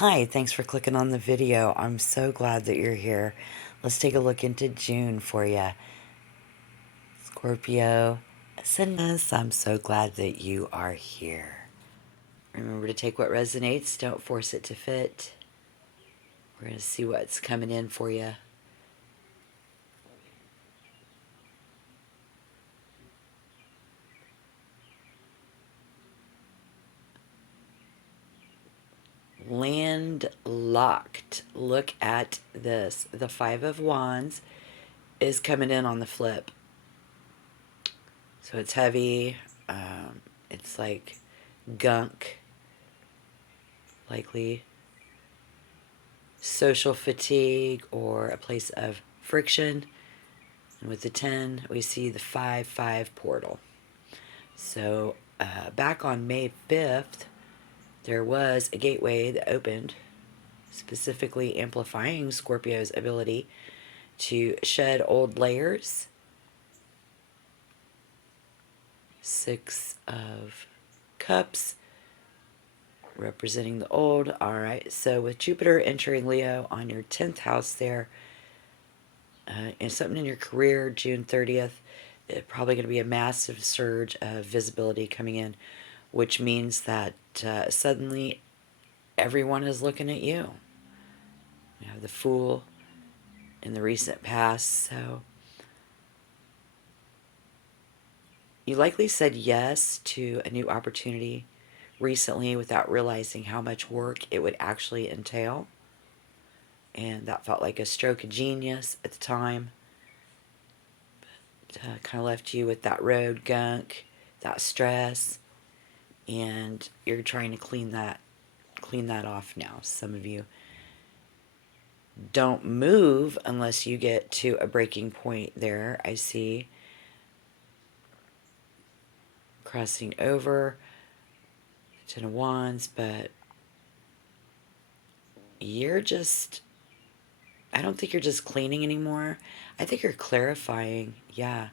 Hi, thanks for clicking on the video. I'm so glad that you're here. Let's take a look into June for you. Scorpio Ascendant, I'm so glad that you are here. Remember to take what resonates, don't force it to fit. We're going to see what's coming in for you. Landlocked. Look at this. The Five of Wands is coming in on the flip. So it's heavy. It's like gunk, likely social fatigue or a place of friction. And with the 10, we see the 5-5 portal. So back on May 5th, there was a gateway that opened, specifically amplifying Scorpio's ability to shed old layers. 6 of Cups, representing the old. All right, so with Jupiter entering Leo on your 10th house there, and something in your career, June 30th, probably going to be a massive surge of visibility coming in, which means that suddenly everyone is looking at you. You have the Fool in the recent past, so you likely said yes to a new opportunity recently without realizing how much work it would actually entail. And that felt like a stroke of genius at the time. Kind of left you with that road gunk, that stress, and you're trying to clean that off now. Some of you don't move unless you get to a breaking point there. I see crossing over, Ten of Wands, but you're just, I don't think you're just cleaning anymore. I think you're clarifying. Yeah.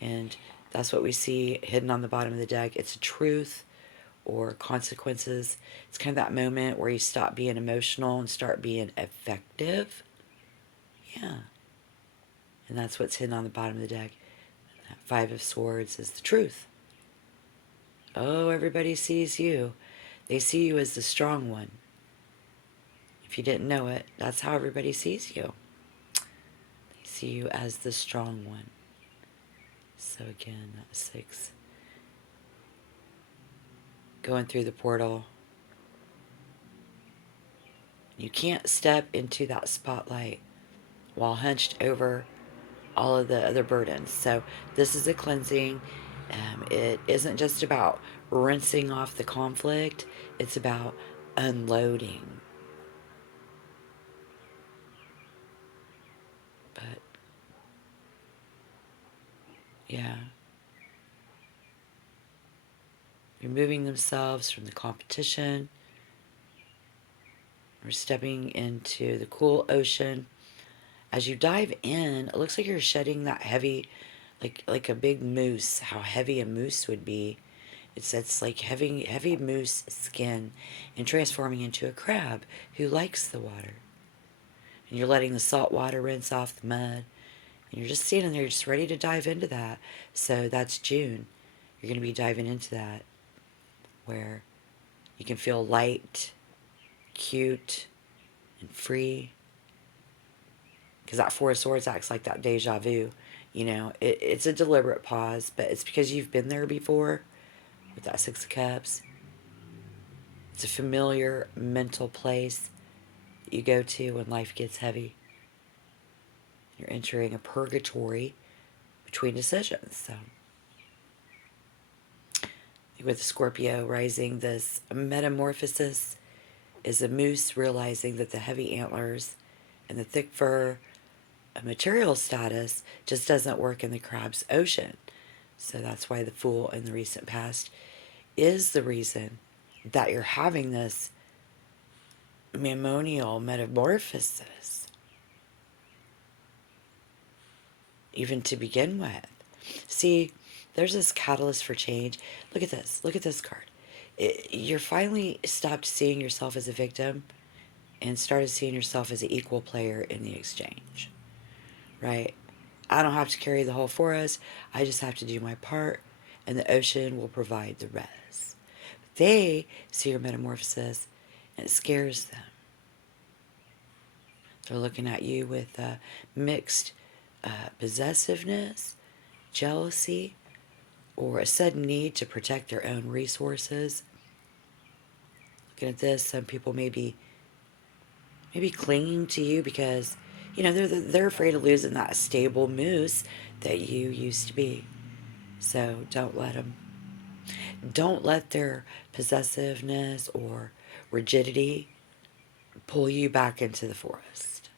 And that's what we see hidden on the bottom of the deck. It's a truth or consequences. It's kind of that moment where you stop being emotional and start being effective. Yeah. And that's what's hidden on the bottom of the deck. That 5 of Swords is the truth. Oh, everybody sees you. They see you as the strong one. If you didn't know it, that's how everybody sees you. They see you as the strong one. So again, that was 6. Going through the portal. You can't step into that spotlight while hunched over all of the other burdens. So this is a cleansing. It isn't just about rinsing off the conflict. It's about unloading. But yeah, removing themselves from the competition. We're stepping into the cool ocean. As you dive in, it looks like you're shedding that heavy, like a big moose, how heavy a moose would be. It's like heavy moose skin and transforming into a crab who likes the water. And you're letting the salt water rinse off the mud. And you're just standing there just ready to dive into that. So that's June. You're going to be diving into that where you can feel light, cute, and free. Because that 4 of Swords acts like that deja vu. You know, it's a deliberate pause, but it's because you've been there before with that 6 of Cups. It's a familiar mental place that you go to when life gets heavy. You're entering a purgatory between decisions. So with Scorpio rising, this metamorphosis is a moose realizing that the heavy antlers and the thick fur, a material status, just doesn't work in the crab's ocean. So that's why the Fool in the recent past is the reason that you're having this mammonial metamorphosis, even to begin with. See, there's this catalyst for change. Look at this. Look at this card. You're finally stopped seeing yourself as a victim and started seeing yourself as an equal player in the exchange, right? I don't have to carry the whole forest. I just have to do my part, and the ocean will provide the rest. They see your metamorphosis, and it scares them. They're looking at you with mixed possessiveness, jealousy, or a sudden need to protect their own resources. Looking at this, some people may be maybe clinging to you because they're afraid of losing that stable moose that you used to be. So don't let them. Don't let their possessiveness or rigidity pull you back into the forest.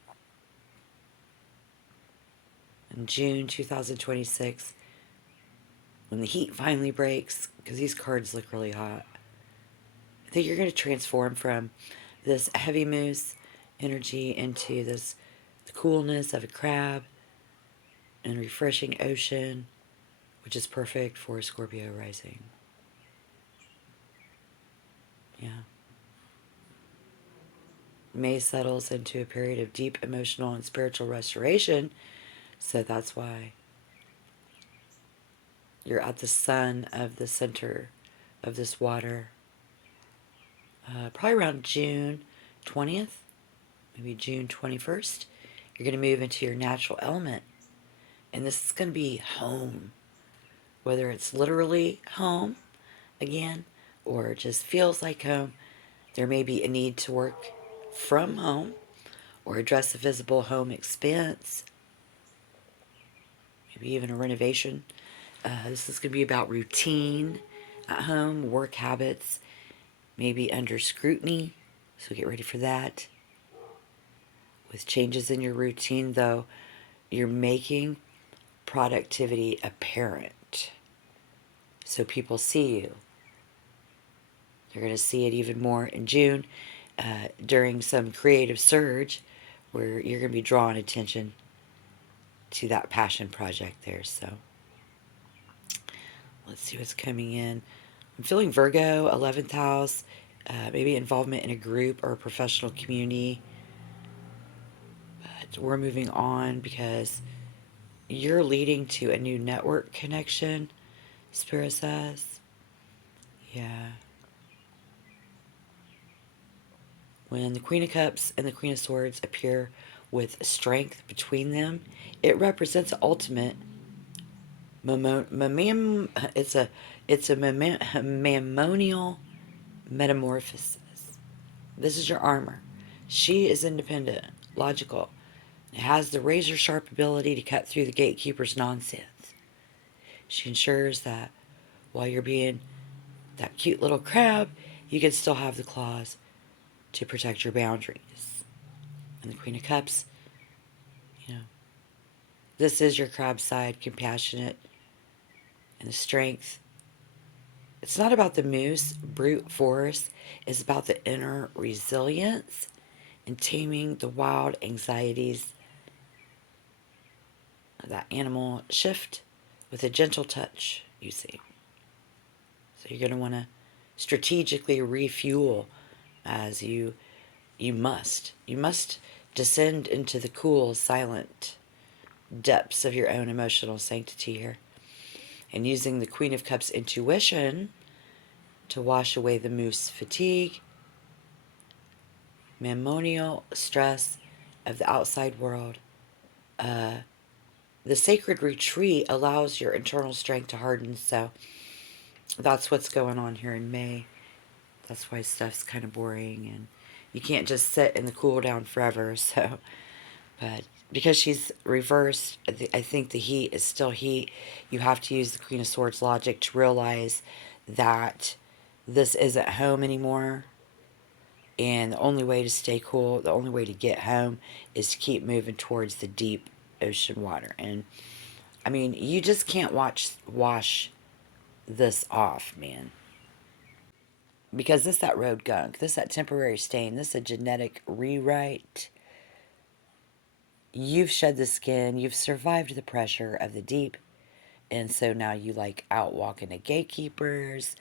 In June 2026, when the heat finally breaks, because these cards look really hot, I think you're going to transform from this heavy moose energy into this the coolness of a crab and refreshing ocean, which is perfect for Scorpio rising. Yeah. May settles into a period of deep emotional and spiritual restoration, so that's why you're at the sun of the center of this water. Probably around June 20th, maybe June 21st, you're going to move into your natural element. And this is going to be home, whether it's literally home again or it just feels like home. There may be a need to work from home or address a visible home expense, maybe even a renovation. This is going to be about routine at home, work habits, maybe under scrutiny. So get ready for that. With changes in your routine, though, you're making productivity apparent. So people see you. They're going to see it even more in June during some creative surge where you're going to be drawing attention to that passion project there. So let's see what's coming in. I'm feeling Virgo, 11th house, maybe involvement in a group or a professional community. But we're moving on because you're leading to a new network connection, Spirit says. Yeah. When the Queen of Cups and the Queen of Swords appear with strength between them, it represents ultimate it's a mammonial metamorphosis. This is your armor. She is independent, logical, and has the razor sharp ability to cut through the gatekeeper's nonsense. She ensures that while you're being that cute little crab, you can still have the claws to protect your boundaries. And the Queen of Cups, you know, this is your crab side, compassionate, and the strength. It's not about the moose, brute force. It's about the inner resilience and taming the wild anxieties of that animal shift with a gentle touch, you see. So you're going to want to strategically refuel as you must. You must descend into the cool, silent depths of your own emotional sanctity here. And using the Queen of Cups intuition to wash away the moose fatigue, mammonial stress of the outside world. The sacred retreat allows your internal strength to harden, so that's what's going on here in May. That's why stuff's kind of boring, and you can't just sit in the cool down forever, so. But because she's reversed, I think the heat is still heat. You have to use the Queen of Swords logic to realize that this isn't home anymore. And the only way to stay cool, the only way to get home is to keep moving towards the deep ocean water. And I mean, you just can't wash this off, man. Because this that road gunk, this that temporary stain, this a genetic rewrite. You've shed the skin, you've survived the pressure of the deep, and so now you like out walking the gatekeepers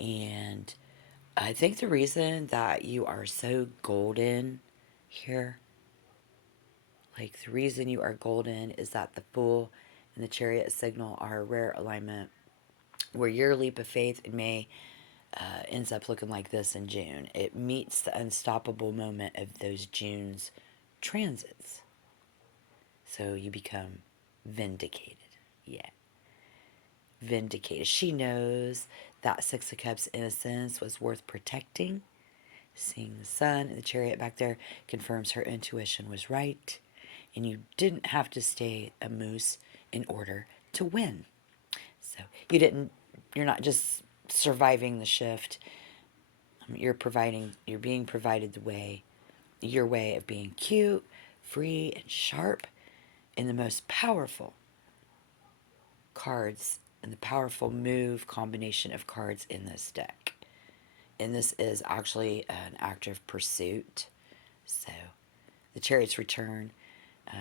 and I think the reason that you are so golden here, like the reason you are golden is that the Fool and the Chariot signal are a rare alignment where your leap of faith in May ends up looking like this in June. It meets the unstoppable moment of those June's transits. So you become vindicated. Yeah. Vindicated. She knows that Six of Cups innocence was worth protecting. Seeing the sun and the Chariot back there confirms her intuition was right. And you didn't have to stay a moose in order to win. So you're not just surviving the shift. You're being provided your way of being cute, free, and sharp in the most powerful cards and the powerful move combination of cards in this deck. And this is actually an active pursuit. So the Chariot's return,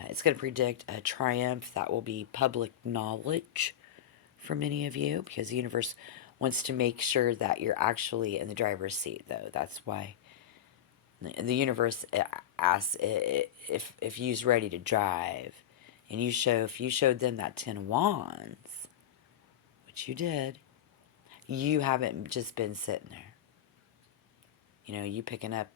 it's going to predict a triumph that will be public knowledge for many of you, because the universe wants to make sure that you're actually in the driver's seat, though. That's why the universe asks if you's ready to drive, and if you showed them that 10 of Wands, which you did, you haven't just been sitting there. You know, you picking it up.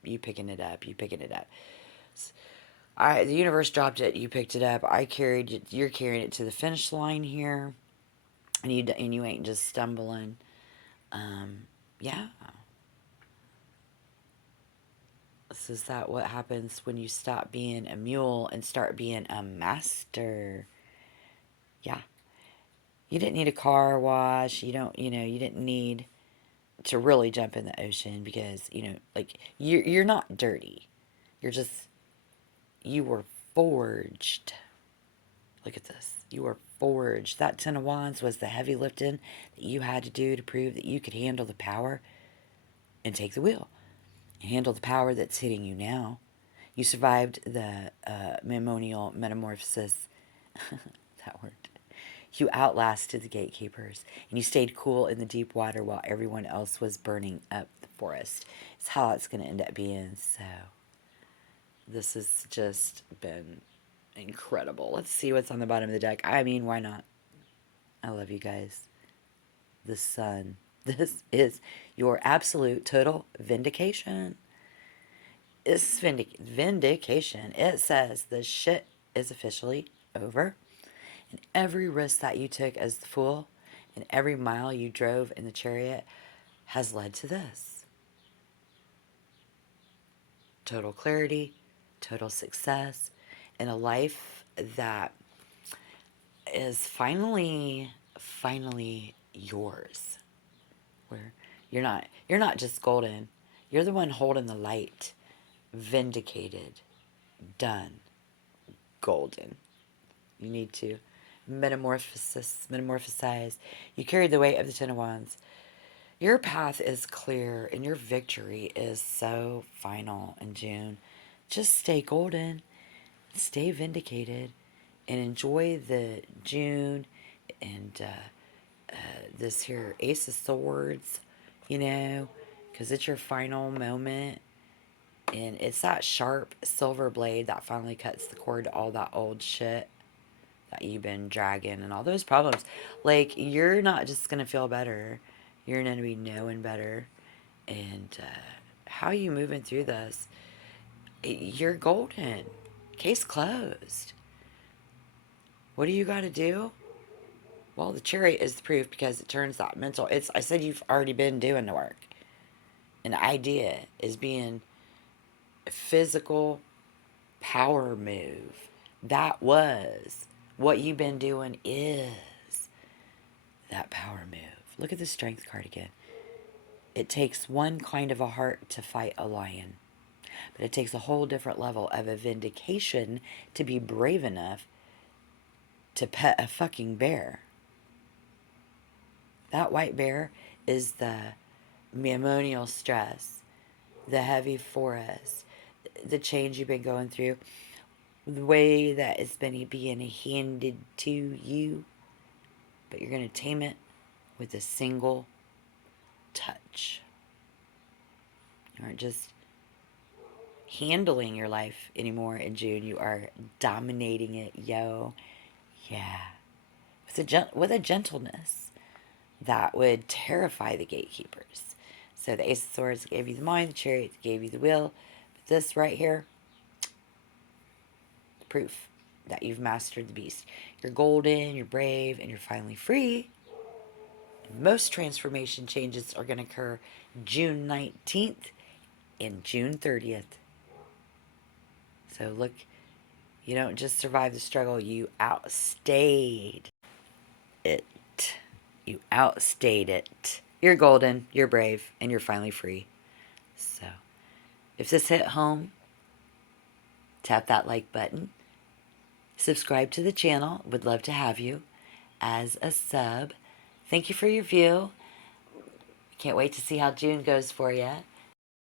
The universe dropped it. You picked it up. I carried it. You're carrying it to the finish line here, and you ain't just stumbling. Yeah. This is that what happens when you stop being a mule and start being a master. Yeah. You didn't need a car wash. You didn't need to really jump in the ocean because, like you're not dirty. You were forged. Look at this. You were forged. That 10 of Wands was the heavy lifting that you had to do to prove that you could handle the power and take the wheel. Handle the power that's hitting you now. You survived the mammonial metamorphosis. That word. You outlasted the gatekeepers, and you stayed cool in the deep water while everyone else was burning up the forest. It's how it's going to end up being. So, this has just been incredible. Let's see what's on the bottom of the deck. I mean, why not? I love you guys. The sun. This is your absolute total vindication. It's vindication. It says the shit is officially over. And every risk that you took as the Fool and every mile you drove in the Chariot has led to this. Total clarity, total success, and a life that is finally yours. Where you're not just golden. You're the one holding the light. Vindicated. Done. Golden. You need to metamorphosize. You carry the weight of the 10 of Wands. Your path is clear and your victory is so final in June. Just stay golden, stay vindicated, and enjoy the June and this here Ace of Swords, because it's your final moment. And it's that sharp silver blade that finally cuts the cord to all that old shit that you've been dragging and all those problems. Like, you're not just going to feel better. You're going to be knowing better. And how are you moving through this? You're golden. Case closed. What do you got to do? Well, the Chariot is the proof because it turns that mental. I said you've already been doing the work. And the idea is being a physical power move. That was what you've been doing is that power move. Look at the Strength card again. It takes one kind of a heart to fight a lion, but it takes a whole different level of a vindication to be brave enough to pet a fucking bear. That white bear is the mammonial stress, the heavy forest, the change you've been going through, the way that it's been being handed to you, but you're going to tame it with a single touch. You aren't just handling your life anymore in June. You are dominating it, yo. Yeah. With a gentleness that would terrify the gatekeepers. So the Ace of Swords gave you the mind, the Chariot gave you the will. But this right here, proof that you've mastered the beast. You're golden, you're brave, and you're finally free. Most transformation changes are going to occur June 19th and June 30th. So look, you don't just survive the struggle, you outstayed it. You outstayed it. You're golden, you're brave, and you're finally free. So, if this hit home, tap that like button. Subscribe to the channel. Would love to have you as a sub. Thank you for your view. Can't wait to see how June goes for you.